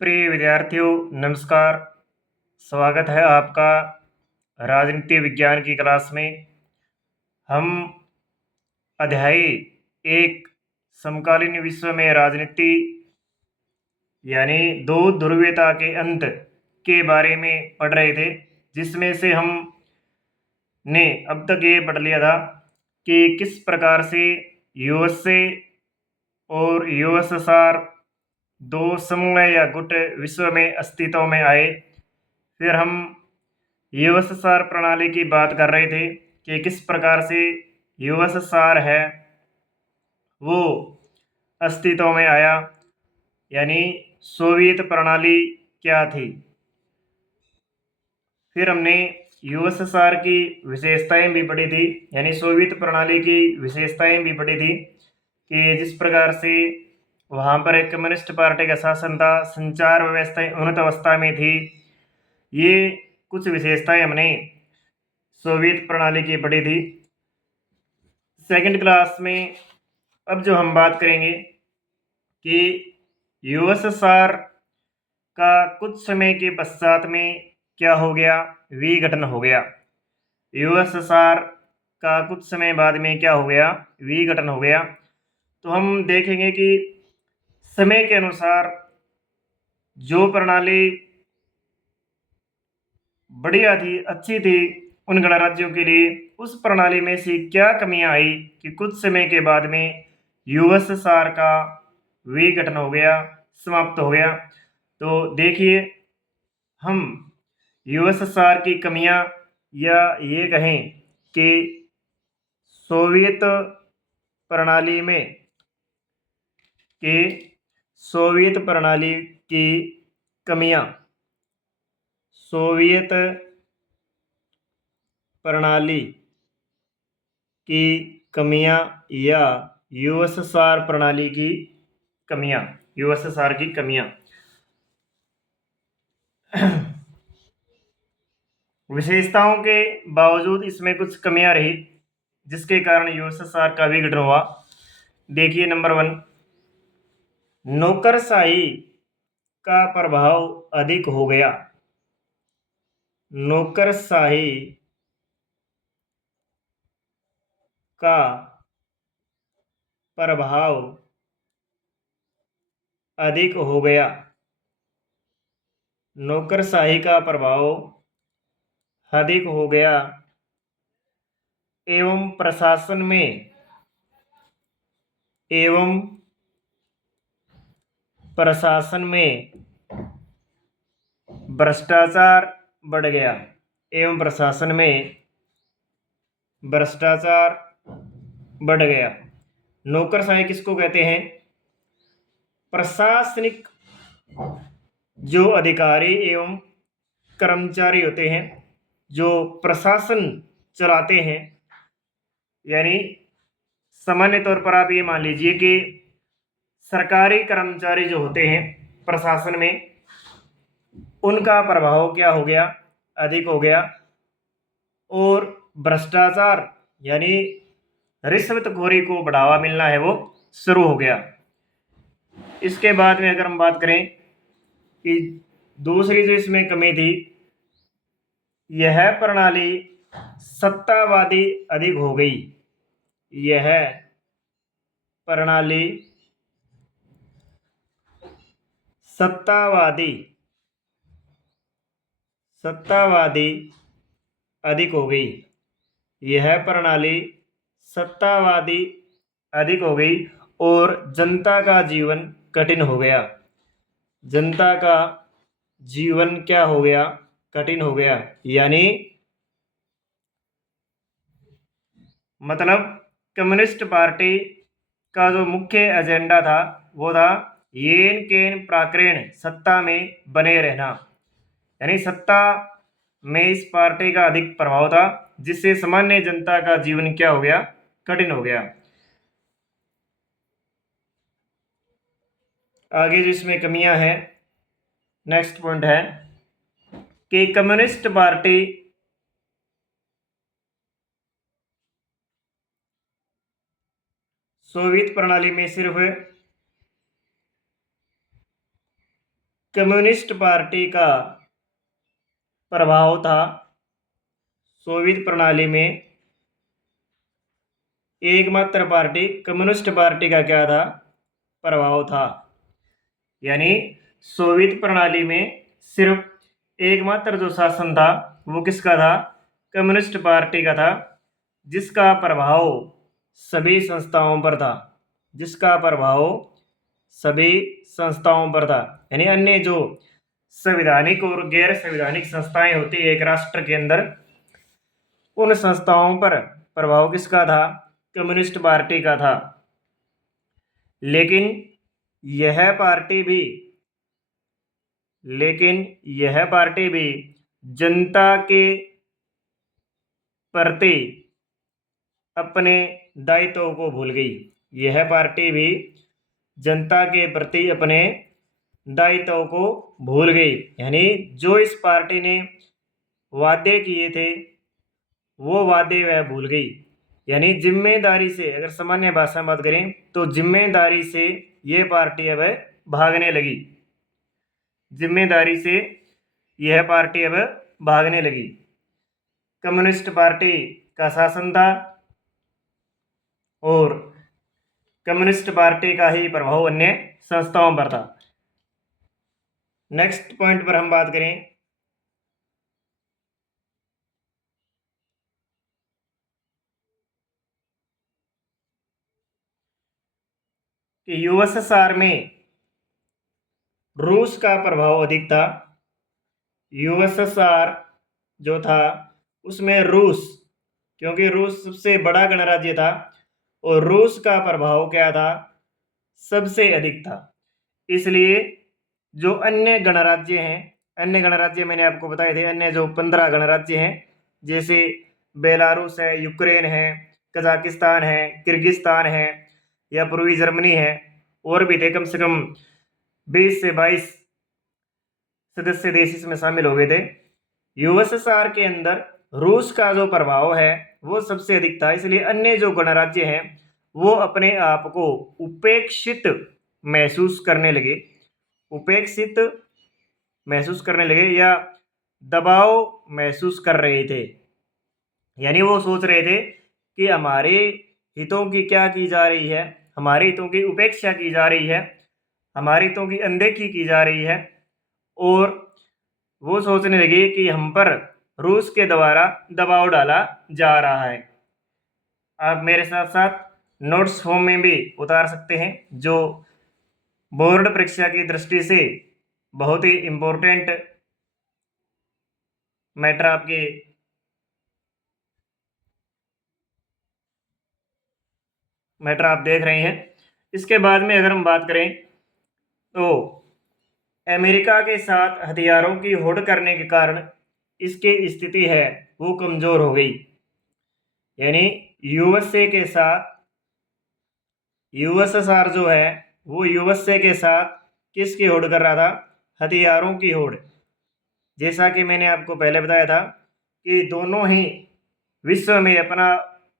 प्रिय विद्यार्थियों, नमस्कार। स्वागत है आपका राजनीति विज्ञान की क्लास में। हम अध्याय एक समकालीन विश्व में राजनीति यानी दो ध्रुवीयता के अंत के बारे में पढ़ रहे थे, जिसमें से हम ने अब तक ये पढ़ लिया था कि किस प्रकार से यूएसए और यूएसएसआर दो समूह या गुट विश्व में अस्तित्व में आए। फिर हम यूएसएसआर प्रणाली की बात कर रहे थे कि किस प्रकार से यूएसएसआर है वो अस्तित्व में आया, यानी सोवियत प्रणाली क्या थी। फिर हमने यूएसएसआर की विशेषताएं भी पढ़ी थी, यानी सोवियत प्रणाली की विशेषताएं भी पढ़ी थी कि जिस प्रकार से वहाँ पर एक कम्युनिस्ट पार्टी का शासन था, संचार व्यवस्थाएं उन्नत अवस्था में थी। ये कुछ विशेषताएं हमने सोवियत प्रणाली की पढ़ी थी। सेकंड क्लास में अब जो हम बात करेंगे कि यूएसएसआर का कुछ समय के पश्चात में क्या हो गया, विघटन हो गया। यूएसएसआर का कुछ समय बाद में क्या हो गया, विघटन हो गया। तो हम देखेंगे कि समय के अनुसार जो प्रणाली बढ़िया थी, अच्छी थी उन गणराज्यों के लिए, उस प्रणाली में से क्या कमियां आई कि कुछ समय के बाद में यूएसएसआर का विघटन हो गया, समाप्त हो गया। तो देखिए, हम यूएसएसआर की कमियां या ये कहें कि सोवियत प्रणाली में कि सोवियत प्रणाली की कमियां, सोवियत प्रणाली की कमियां या यूएसएसआर प्रणाली की कमियां, यूएसएसआर की कमियां। विशेषताओं के बावजूद इसमें कुछ कमियां रही जिसके कारण यूएसएसआर का विघटन हुआ। देखिए, नंबर 1, नौकरशाही का प्रभाव अधिक हो गया। नौकरशाही का प्रभाव अधिक हो गया। नौकरशाही का प्रभाव अधिक हो गया एवं प्रशासन में भ्रष्टाचार बढ़ गया। एवं प्रशासन में भ्रष्टाचार बढ़ गया। नौकरशाही किसको कहते हैं? प्रशासनिक जो अधिकारी एवं कर्मचारी होते हैं, जो प्रशासन चलाते हैं, यानी सामान्य तौर पर आप ये मान लीजिए कि सरकारी कर्मचारी जो होते हैं प्रशासन में, उनका प्रभाव क्या हो गया, अधिक हो गया। और भ्रष्टाचार यानी रिश्वतखोरी को बढ़ावा मिलना है वो शुरू हो गया। इसके बाद में अगर हम बात करें कि दूसरी जो इसमें कमी थी, यह प्रणाली सत्तावादी अधिक हो गई। यह प्रणाली सत्तावादी अधिक हो गई। यह प्रणाली सत्तावादी अधिक हो गई और जनता का जीवन कठिन हो गया। जनता का जीवन क्या हो गया, कठिन हो गया। यानी मतलब कम्युनिस्ट पार्टी का जो मुख्य एजेंडा था वो था येन केन प्राक्रेण, सत्ता में बने रहना। यानी सत्ता में इस पार्टी का अधिक प्रभाव था, जिससे सामान्य जनता का जीवन क्या हो गया, कठिन हो गया। आगे जो इसमें कमियां हैं, नेक्स्ट पॉइंट है कि कम्युनिस्ट पार्टी सोवियत प्रणाली में सिर्फ कम्युनिस्ट पार्टी का प्रभाव था सोवियत प्रणाली में। एकमात्र पार्टी कम्युनिस्ट पार्टी का क्या था, प्रभाव था। यानी सोवियत प्रणाली में सिर्फ एकमात्र जो शासन था वो किसका था, कम्युनिस्ट पार्टी का था, जिसका प्रभाव सभी संस्थाओं पर था, जिसका प्रभाव सभी संस्थाओं पर था। यानी अन्य जो संवैधानिक और गैर संवैधानिक संस्थाएं होती है एक राष्ट्र के अंदर, उन संस्थाओं पर प्रभाव किसका था, कम्युनिस्ट पार्टी का था। लेकिन यह पार्टी भी जनता के प्रति अपने दायित्व को भूल गई। यह पार्टी भी जनता के प्रति अपने दायित्व को भूल गई। यानी जो इस पार्टी ने वादे किए थे वो वादे वह भूल गई। यानी जिम्मेदारी से, अगर सामान्य भाषा में बात करें तो जिम्मेदारी से ये पार्टी अब भागने लगी। जिम्मेदारी से यह पार्टी अब भागने लगी। कम्युनिस्ट पार्टी का शासन था और कम्युनिस्ट पार्टी का ही प्रभाव अन्य संस्थाओं पर था। नेक्स्ट पॉइंट पर हम बात करें कि यूएसएसआर में रूस का प्रभाव अधिक था। यूएसएसआर जो था उसमें रूस, क्योंकि रूस सबसे बड़ा गणराज्य था और रूस का प्रभाव क्या था, सबसे अधिक था। इसलिए जो अन्य गणराज्य हैं, अन्य गणराज्य मैंने आपको बताए थे, अन्य जो 15 गणराज्य हैं जैसे बेलारूस है, यूक्रेन है, कजाकिस्तान है, किर्गिस्तान है या पूर्वी जर्मनी है, और भी थे, कम से कम 20 से 22 सदस्य देश इसमें शामिल हो गए थे। यूएसएसआर के अंदर रूस का जो प्रभाव है वो सबसे अधिक था। इसलिए अन्य जो गणराज्य हैं वो अपने आप को उपेक्षित महसूस करने लगे, उपेक्षित महसूस करने लगे या दबाव महसूस कर रहे थे। यानी वो सोच रहे थे कि हमारे हितों की क्या की जा रही है, हमारे हितों की उपेक्षा की जा रही है, हमारे हितों की अनदेखी की जा रही है, और वो सोचने लगे कि हम पर रूस के द्वारा दबाव डाला जा रहा है। आप मेरे साथ साथ नोट्स फॉर्म में भी उतार सकते हैं, जो बोर्ड परीक्षा की दृष्टि से बहुत ही इम्पोर्टेंट मैटर आपके मैटर आप देख रहे हैं। इसके बाद में अगर हम बात करें तो अमेरिका के साथ हथियारों की होड़ करने के कारण इसकी स्थिति है वो कमजोर हो गई। यानी यूएसए के साथ, यूएसएसआर जो है वो यूएसए के साथ किसकी होड़ कर रहा था, हथियारों की होड़। जैसा कि मैंने आपको पहले बताया था कि दोनों ही विश्व में अपना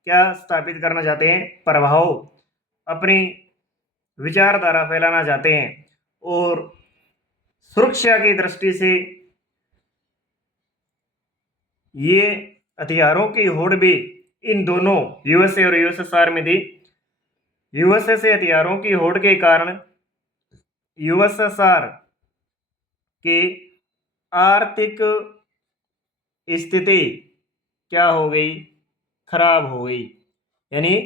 क्या स्थापित करना चाहते हैं, प्रभाव, अपनी विचारधारा फैलाना चाहते हैं, और सुरक्षा की दृष्टि से ये हथियारों की होड़ भी इन दोनों यूएसए और यूएसएसआर में थी। यूएसए से हथियारों की होड़ के कारण यूएसएसआर की आर्थिक स्थिति क्या हो गई, खराब हो गई। यानी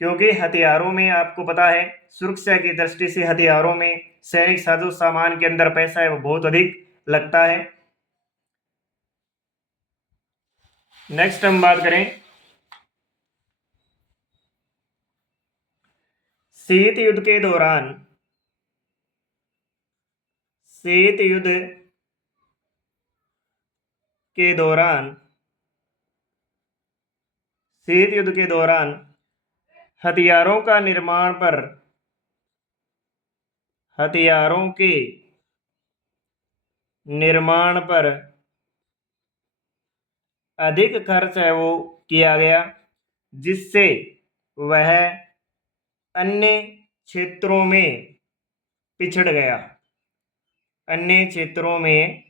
क्योंकि हथियारों में आपको पता है सुरक्षा की दृष्टि से हथियारों में सैनिक साजो सामान के अंदर पैसा है वो बहुत अधिक लगता है। नेक्स्ट हम बात करें शीत युद्ध के दौरान, शीत युद्ध के दौरान, शीत युद्ध के दौरान हथियारों का निर्माण पर, हथियारों के निर्माण पर अधिक खर्च है वो किया गया, जिससे वह अन्य क्षेत्रों में पिछड़ गया। अन्य क्षेत्रों में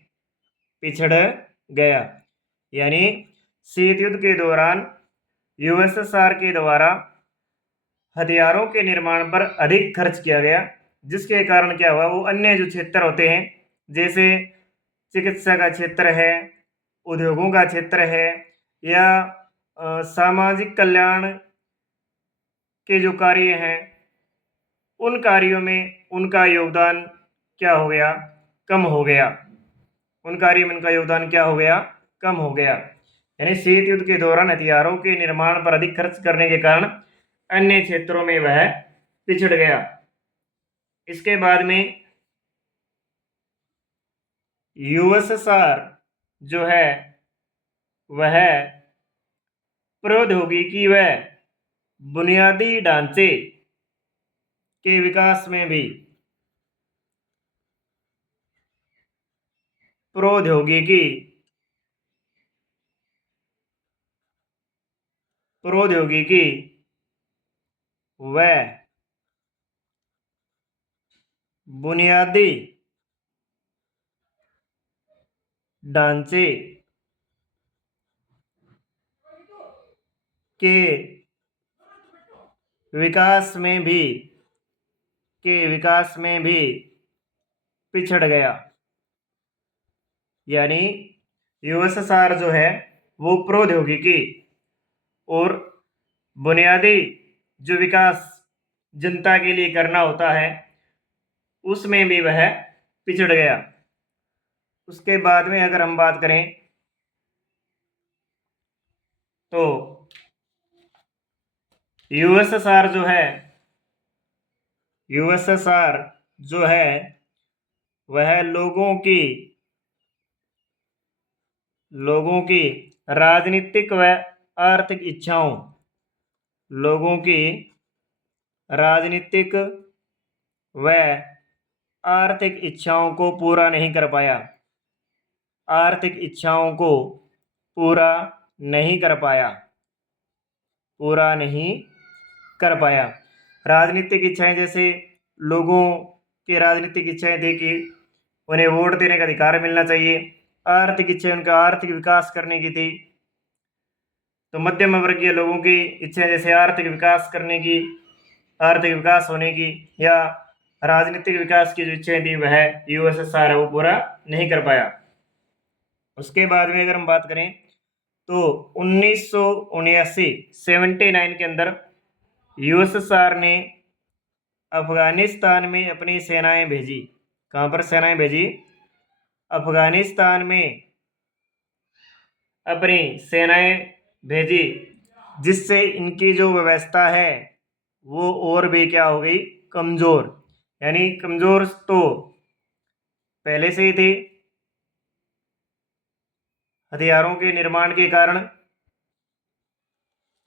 पिछड़ गया। यानी शीत युद्ध के दौरान यूएसएसआर के द्वारा हथियारों के निर्माण पर अधिक खर्च किया गया, जिसके कारण क्या हुआ, वो अन्य जो क्षेत्र होते हैं जैसे चिकित्सा का क्षेत्र है, उद्योगों का क्षेत्र है, या सामाजिक कल्याण के जो कार्य हैं, उन कार्यों में उनका योगदान क्या हो गया, कम हो गया। उन कार्यों में उनका योगदान क्या हो गया, कम हो गया। यानी शीत युद्ध के दौरान हथियारों के निर्माण पर अधिक खर्च करने के कारण अन्य क्षेत्रों में वह पिछड़ गया। इसके बाद में यूएसएसआर जो है वह प्रौद्योगिकी व बुनियादी ढांचे के विकास में भी प्रौद्योगिकी व बुनियादी ढांचे के विकास में भी पिछड़ गया। यानी यूएसएसआर जो है वो प्रौद्योगिकी और बुनियादी जो विकास जनता के लिए करना होता है उसमें भी वह पिछड़ गया। उसके बाद में अगर हम बात करें तो यूएसएसआर जो है वह लोगों की राजनीतिक व आर्थिक इच्छाओं को पूरा नहीं कर पाया। राजनीतिक इच्छाएं जैसे लोगों की राजनीतिक इच्छाएं थी कि उन्हें वोट देने का अधिकार मिलना चाहिए। आर्थिक इच्छाएं उनका आर्थिक विकास करने की थी। तो मध्यम वर्गीय लोगों की इच्छाएं जैसे आर्थिक विकास होने की या राजनीतिक विकास की जो इच्छाएं थी वह यूएसएसआर है वो पूरा नहीं कर पाया। उसके बाद में अगर हम बात करें तो 1979 के अंदर यूएसएसआर ने अफगानिस्तान में अपनी सेनाएं भेजी। कहाँ पर सेनाएं भेजी? अफगानिस्तान में अपनी सेनाएं भेजी, जिससे इनकी जो व्यवस्था है वो और भी क्या हो गई, कमजोर। यानी कमजोर तो पहले से ही थी हथियारों के निर्माण के कारण,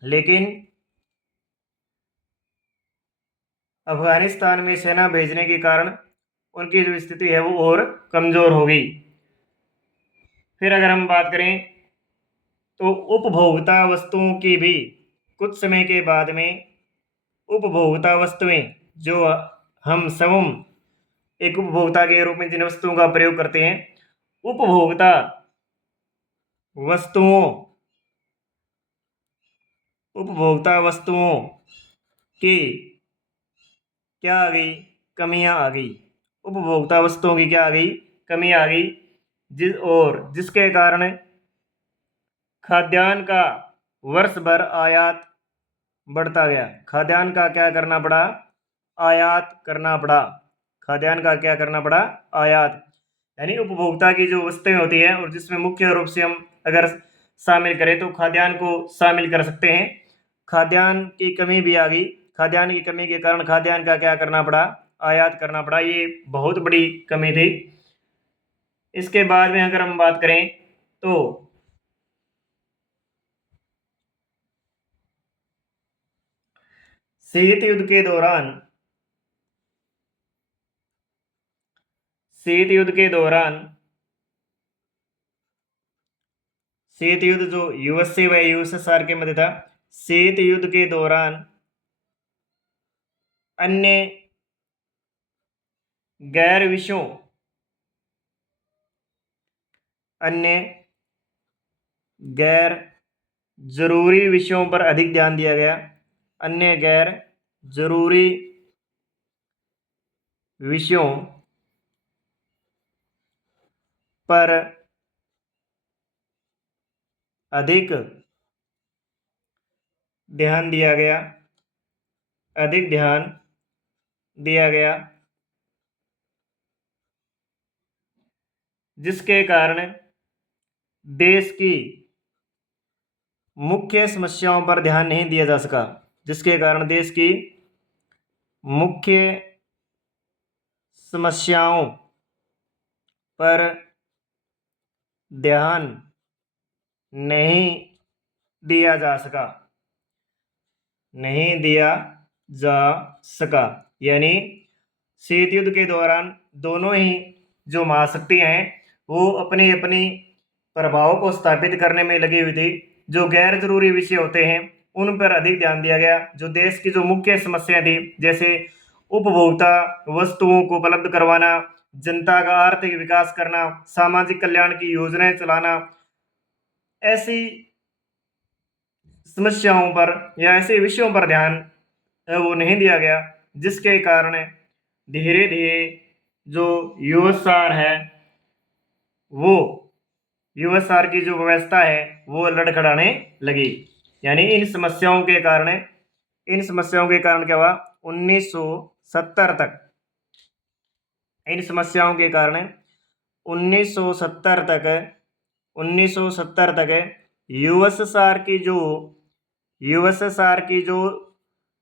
लेकिन अफगानिस्तान में सेना भेजने के कारण उनकी जो स्थिति है वो और कमजोर हो गई। फिर अगर हम बात करें तो उपभोक्ता वस्तुओं की भी कुछ समय के बाद में उपभोक्ता वस्तुएं जो हम स्वयं एक उपभोक्ता के रूप में जिन वस्तुओं का प्रयोग करते हैं, उपभोक्ता वस्तुओं की क्या आ गई, कमियां आ गई। उपभोक्ता वस्तुओं की क्या आ गई, कमी आ गई, जिसके कारण खाद्यान्न का वर्ष भर आयात बढ़ता गया। खाद्यान्न का क्या करना पड़ा, आयात करना पड़ा। खाद्यान्न का क्या करना पड़ा, आयात। यानी उपभोक्ता की जो वस्तुएं होती है और जिसमें मुख्य रूप से हम अगर शामिल करें तो खाद्यान्न को शामिल कर सकते हैं। खाद्यान्न की कमी भी आ गई। खाद्यान्न की कमी के कारण खाद्यान्न का क्या करना पड़ा, आयात करना पड़ा। ये बहुत बड़ी कमी थी। इसके बाद में अगर हम बात करें तो शीत युद्ध के दौरान जो यूएसए व यूएसएसआर के मध्य था, शीत युद्ध के दौरान अन्य गैर विषयों अन्य गैर जरूरी विषयों पर अधिक ध्यान दिया गया। अन्य गैर जरूरी विषयों पर अधिक ध्यान दिया गया। अधिक ध्यान दिया गया, जिसके कारण देश की मुख्य समस्याओं पर ध्यान नहीं दिया जा सका। जिसके कारण देश की मुख्य समस्याओं पर ध्यान नहीं दिया जा सका। नहीं दिया जा सका यानी शीत युद्ध के दौरान दोनों ही जो महाशक्तियां हैं वो अपनी अपनी प्रभाव को स्थापित करने में लगी हुई थी। जो गैर जरूरी विषय होते हैं उन पर अधिक ध्यान दिया गया। जो देश की जो मुख्य समस्याएं थी, जैसे उपभोक्ता वस्तुओं को उपलब्ध करवाना, जनता का आर्थिक विकास करना, सामाजिक कल्याण की योजनाएं चलाना, ऐसी समस्याओं पर या ऐसे विषयों पर ध्यान वो नहीं दिया गया। जिसके कारण धीरे धीरे जो यूएसआर है वो यूएसआर की जो व्यवस्था है वो लड़खड़ाने लगी। यानी इन समस्याओं के कारण क्या हुआ, 1970 तक, इन समस्याओं के कारण 1970 तक यूएसएसआर की जो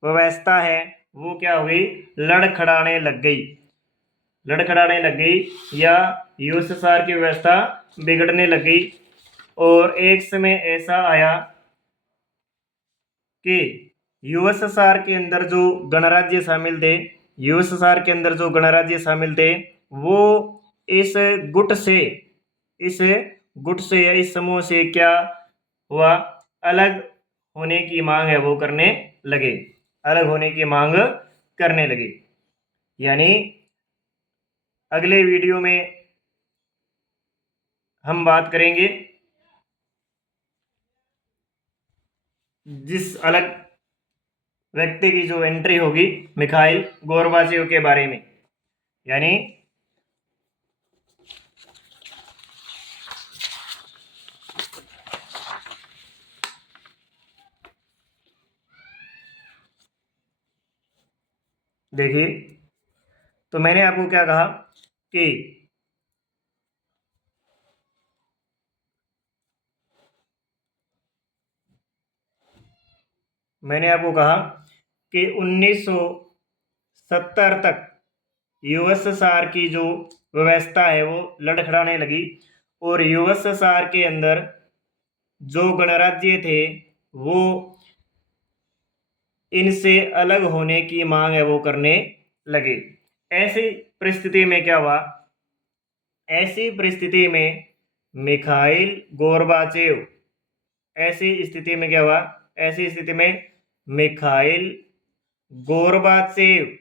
व्यवस्था है वो क्या हुई, लड़खड़ाने लग गई या यूएसएसआर की व्यवस्था बिगड़ने लग गई। और एक समय ऐसा आया कि यूएसएसआर के अंदर जो गणराज्य शामिल थे वो इस समूह से क्या हुआ, अलग होने की मांग है वो करने लगे। यानी अगले वीडियो में हम बात करेंगे जिस अलग व्यक्ति की जो एंट्री होगी मिखाइल गोर्बाचेव के बारे में। यानी देखिए, तो मैंने आपको क्या कहा कि मैंने आपको कहा कि 1970 तक यूएसएसआर की जो व्यवस्था है वो लड़खड़ाने लगी और यूएसएसआर के अंदर जो गणराज्य थे वो इनसे अलग होने की मांग है वो करने लगे। ऐसी परिस्थिति में क्या हुआ, ऐसी स्थिति में मिखाइल गोर्बाचेव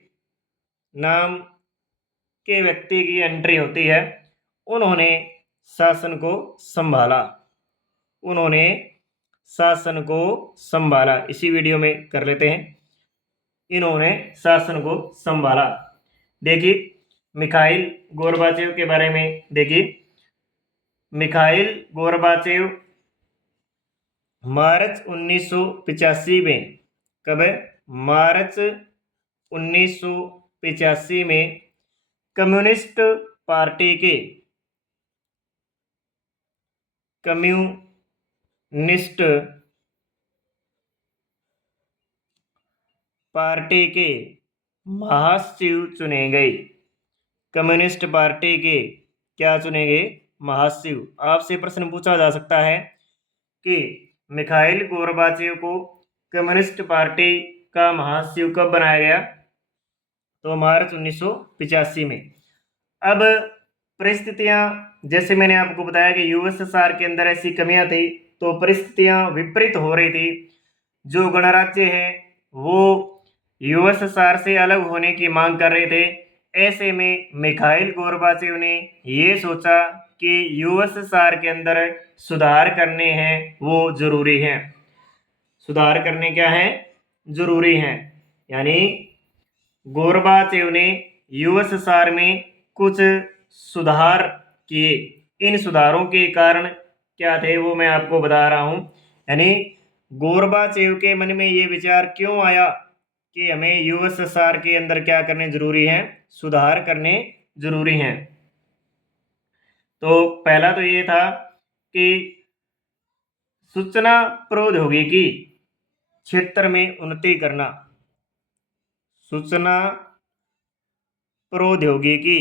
नाम के व्यक्ति की एंट्री होती है। उन्होंने शासन को संभाला। इसी वीडियो में कर लेते हैं, इन्होंने शासन को संभाला। देखिए मिखाइल गोर्बाचेव के बारे में देखिए, मिखाइल गोर्बाचेव मार्च 1985 में, कब है, मार्च 1985 में कम्युनिस्ट पार्टी के महासचिव चुने गए। कम्युनिस्ट पार्टी के क्या चुने गए, महासचिव। आपसे प्रश्न पूछा जा सकता है कि मिखाइल गोर्बाचेव को कम्युनिस्ट पार्टी का महासचिव कब बनाया गया, तो मार्च 1985 में। अब परिस्थितियां, जैसे मैंने आपको बताया कि यूएसएसआर के अंदर ऐसी कमियां थी तो परिस्थितियां विपरीत हो रही थी। जो गणराज्य है वो यूएसएसआर से अलग होने की मांग कर रहे थे। ऐसे में मिखाइल गोर्बाचेव ने ये सोचा कि यूएसएसआर के अंदर सुधार करने हैं वो जरूरी हैं। सुधार करने क्या है जरूरी हैं। यानी गोर्बाचेव ने यूएसएसआर में कुछ सुधार किए। इन सुधारों के कारण क्या थे वो मैं आपको बता रहा हूं। यानी गोर्बाचेव के मन में ये विचार क्यों आया कि हमें यूएसएसआर के अंदर क्या करने जरूरी है, सुधार करने जरूरी हैं। तो पहला तो ये था कि सूचना प्रौद्योगिकी क्षेत्र में उन्नति करना। सूचना प्रौद्योगिकी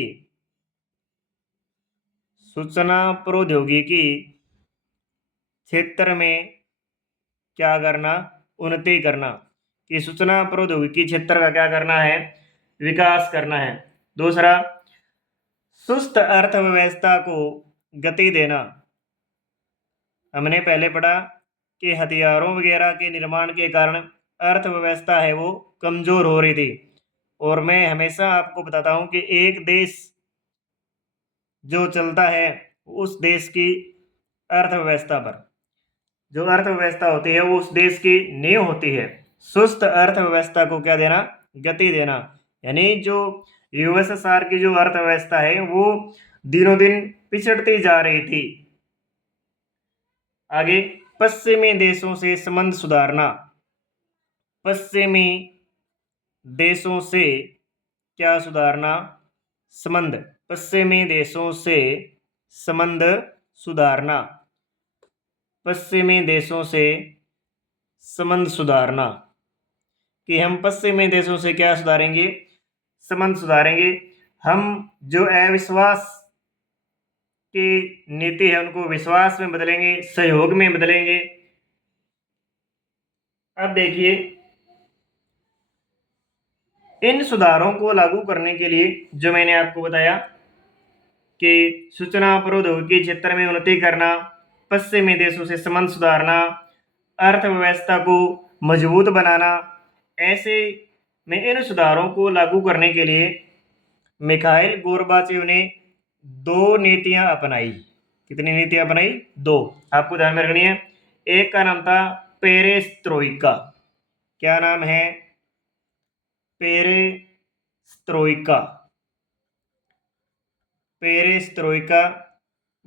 क्षेत्र में क्या करना, उन्नति करना। कि सूचना प्रौद्योगिकी क्षेत्र का क्या करना है, विकास करना है। दूसरा, सुस्त अर्थव्यवस्था को गति देना। हमने पहले पढ़ा कि हथियारों वगैरह के निर्माण के कारण अर्थव्यवस्था है वो कमजोर हो रही थी। और मैं हमेशा आपको बताता हूं कि एक देश जो चलता है उस देश की अर्थव्यवस्था पर, जो अर्थव्यवस्था होती है वो उस देश की नींव होती है। सुस्त अर्थव्यवस्था को क्या देना, गति देना। यानी जो यूएसएसआर की जो अर्थव्यवस्था है वो दिनों दिन पिछड़ती जा रही थी। आगे, पश्चिमी देशों से संबंध सुधारना। पश्चिमी देशों से क्या सुधारना, संबंध। पश्चिमी देशों से संबंध सुधारना। पश्चिमी देशों से संबंध सुधारना। कि हम पश्चिमी देशों से क्या सुधारेंगे, संबंध सुधारेंगे। हम जो अविश्वास की नीति है उनको विश्वास में बदलेंगे, सहयोग में बदलेंगे। अब देखिए, इन सुधारों को लागू करने के लिए जो मैंने आपको बताया कि सूचना प्रौद्योगिकी क्षेत्र में उन्नति करना, पश्चिमी देशों से संबंध सुधारना, अर्थव्यवस्था को मजबूत बनाना, ऐसे में इन सुधारों को लागू करने के लिए मिखाइल गोर्बाचेव ने 2 नीतियां अपनाई। कितनी नीतियां अपनाई, 2। आपको ध्यान में रखनी है। एक का नाम था पेरेस्ट्रोइका। क्या नाम है, पेरेस्ट्रोइका। पेरेस्ट्रोइका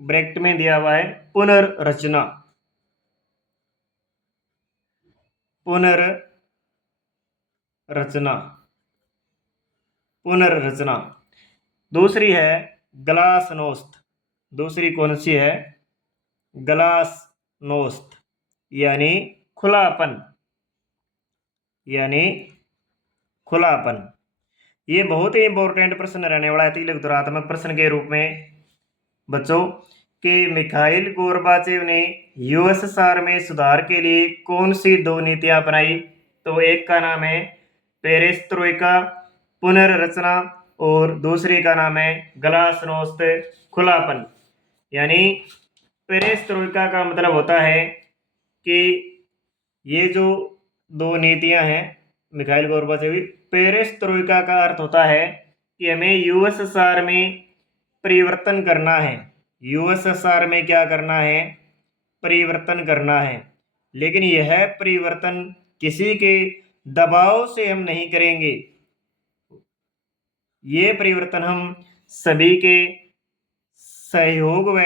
ब्रैकेट में दिया हुआ है पुनर्रचना। पुनर्रचना। दूसरी है ग्लासनोस्त। दूसरी कौन सी है, ग्लासनोस्त, यानी खुलापन। ये बहुत ही इंपॉर्टेंट प्रश्न रहने वाला है त्रिलेखनात्मक प्रश्न के रूप में बच्चों। कि मिखाइल गोर्बाचेव ने यूएसएसआर में सुधार के लिए कौन सी 2 नीतियां अपनाई। तो एक का नाम है पेरेस्ट्रोइका, पुनर्रचना, और दूसरी का नाम है ग्लासनोस्त, खुलापन। यानी पेरेस्ट्रोइका का मतलब होता है कि ये जो 2 नीतियां हैं मिखाइल गोर्बाचेव, पेरेस्ट्रोइका का अर्थ होता है कि हमें यूएसएसआर में परिवर्तन करना है। यूएसएसआर में क्या करना है, परिवर्तन करना है। लेकिन यह परिवर्तन किसी के दबाव से हम नहीं करेंगे। ये परिवर्तन हम सभी के सहयोग व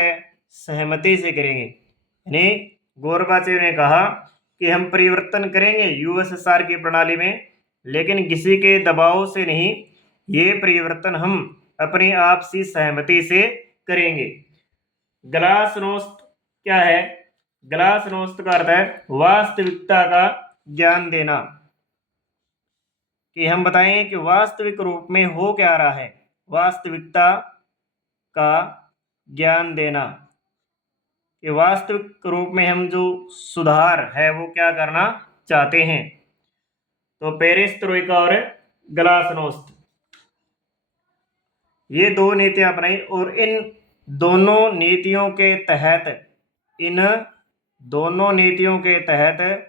सहमति से करेंगे। यानी गोर्बाचेव ने कहा कि हम परिवर्तन करेंगे यूएसएसआर की प्रणाली में, लेकिन किसी के दबाव से नहीं। ये परिवर्तन हम अपनी आपसी सहमति से करेंगे। ग्लासनोस्त क्या है, ग्लासनोस्त का अर्थ है वास्तविकता का ज्ञान देना। कि हम बताएं कि वास्तविक रूप में हो क्या रहा है, वास्तविकता का ज्ञान देना। कि वास्तविक रूप में हम जो सुधार है वो क्या करना चाहते हैं। तो पेरेस्ट्रोइका और ग्लासनोस्त, ये 2 नीतियां अपनाई। और इन दोनों नीतियों के तहत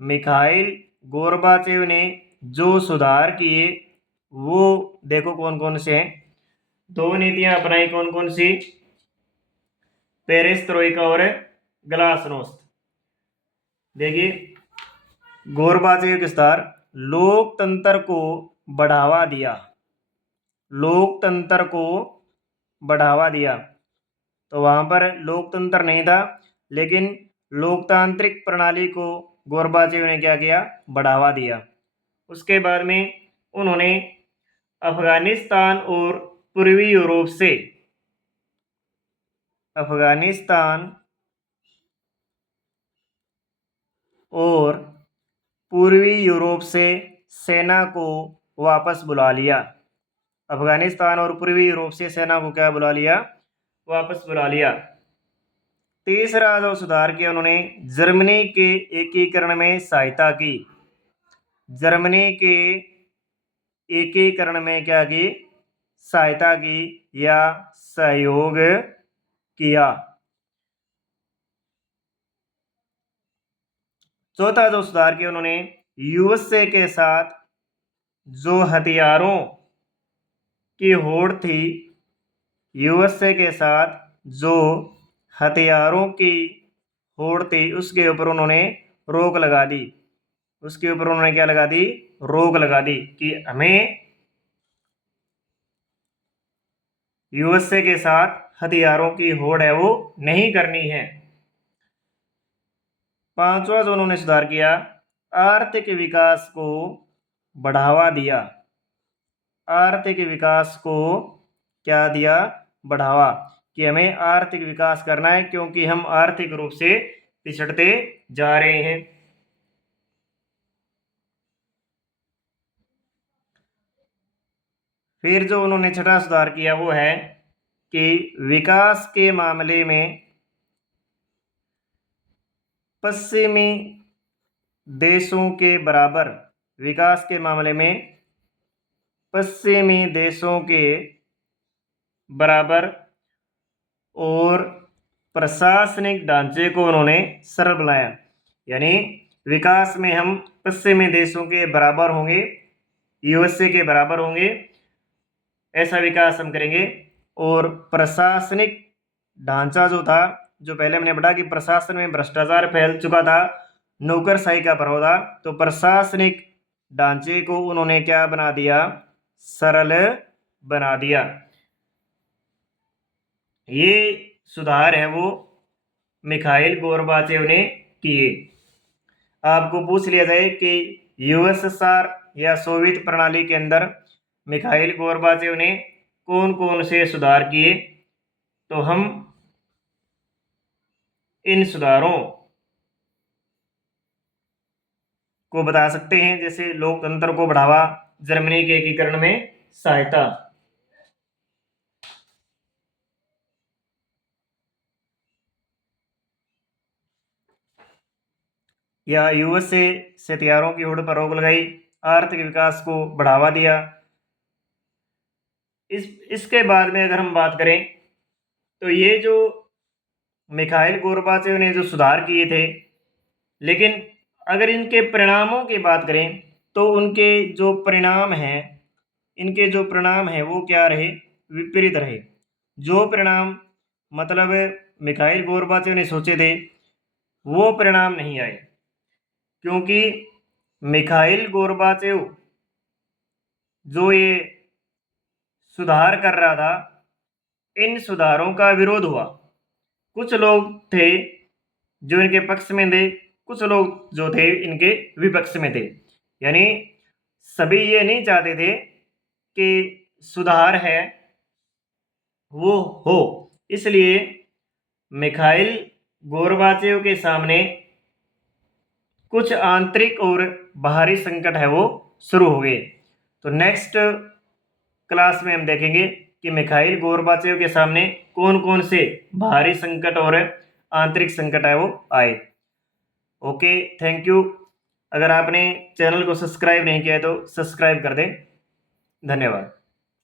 मिखाइल गोर्बाचेव ने जो सुधार किए वो देखो कौन कौन से हैं। दो नीतियां अपनाई, कौन कौन सी? पेरेस्ट्रोइका और ग्लासनोस्त। देखिए, गोरबाचेव के विस्तार, लोकतंत्र को बढ़ावा दिया, लोकतंत्र को बढ़ावा दिया। तो वहां पर लोकतंत्र नहीं था, लेकिन लोकतांत्रिक प्रणाली को गोरबाचेव ने क्या किया? बढ़ावा दिया। उसके बाद में उन्होंने अफगानिस्तान और पूर्वी यूरोप से, अफगानिस्तान और पूर्वी यूरोप से सेना को वापस बुला लिया। अफगानिस्तान और पूर्वी यूरोप से सेना को क्या बुला लिया? वापस बुला लिया। तीसरा जो सुधार किया उन्होंने, जर्मनी के एकीकरण में सहायता की। जर्मनी के एकीकरण में क्या की? सहायता की या सहयोग किया। चौथा जो सुधार किया उन्होंने, यूएसए के साथ जो हथियारों की होड़ थी, यूएसए के साथ जो हथियारों की होड़ थी, उसके ऊपर उन्होंने रोक लगा दी। उसके ऊपर उन्होंने क्या लगा दी? रोक लगा दी कि हमें यूएसए के साथ हथियारों की होड़ है वो नहीं करनी है। पांचवा जो उन्होंने सुधार किया, आर्थिक विकास को बढ़ावा दिया। आर्थिक विकास को क्या दिया? बढ़ावा, कि हमें आर्थिक विकास करना है क्योंकि हम आर्थिक रूप से पिछड़ते जा रहे हैं। फिर जो उन्होंने छठा सुधार किया वो है कि विकास के मामले में पश्चिमी देशों के बराबर, विकास के मामले में पश्चिमी देशों के बराबर और प्रशासनिक ढांचे को उन्होंने सरल बनाया। यानी विकास में हम पश्चिमी देशों के बराबर होंगे, यूएसए के बराबर होंगे, ऐसा विकास हम करेंगे। और प्रशासनिक ढांचा जो था, जो पहले हमने पढ़ा कि प्रशासन में भ्रष्टाचार फैल चुका था, नौकरशाही का प्रभाव था, तो प्रशासनिक ढांचे को उन्होंने क्या बना दिया? सरल बना दिया। ये सुधार है वो मिखाइल गोरबाचेव ने किए। आपको पूछ लिया जाए कि यूएसएसआर या सोवियत प्रणाली के अंदर मिखाइल गोरबाचेव ने कौन कौन से सुधार किए, तो हम इन सुधारों को बता सकते हैं। जैसे लोकतंत्र को बढ़ावा, जर्मनी के एकीकरण में सहायता, या यूएसए से हथियारों की होड़ पर रोक लगाई, आर्थिक विकास को बढ़ावा दिया। इसके बाद में अगर हम बात करें तो ये जो मिखाइल गोरबाचेव ने जो सुधार किए थे, लेकिन अगर इनके परिणामों की बात करें तो उनके जो परिणाम हैं, इनके जो परिणाम हैं वो क्या रहे? विपरीत रहे। जो परिणाम मतलब मिखाइल गोरबाचेव ने सोचे थे वो परिणाम नहीं आए, क्योंकि मिखाइल गोरबाचेव जो ये सुधार कर रहा था, इन सुधारों का विरोध हुआ। कुछ लोग थे जो इनके पक्ष में थे, कुछ लोग जो थे इनके विपक्ष में थे। यानी सभी ये नहीं चाहते थे कि सुधार है वो हो। इसलिए मिखाइल गोरबाचेव के सामने कुछ आंतरिक और बाहरी संकट है वो शुरू हो गए। तो नेक्स्ट क्लास में हम देखेंगे कि मिखाइल गोरबाचेव के सामने कौन कौन से बाहरी संकट और आंतरिक संकट है वो आए। Okay, thank you. अगर आपने चैनल को सब्सक्राइब नहीं किया है तो सब्सक्राइब कर दें। धन्यवाद।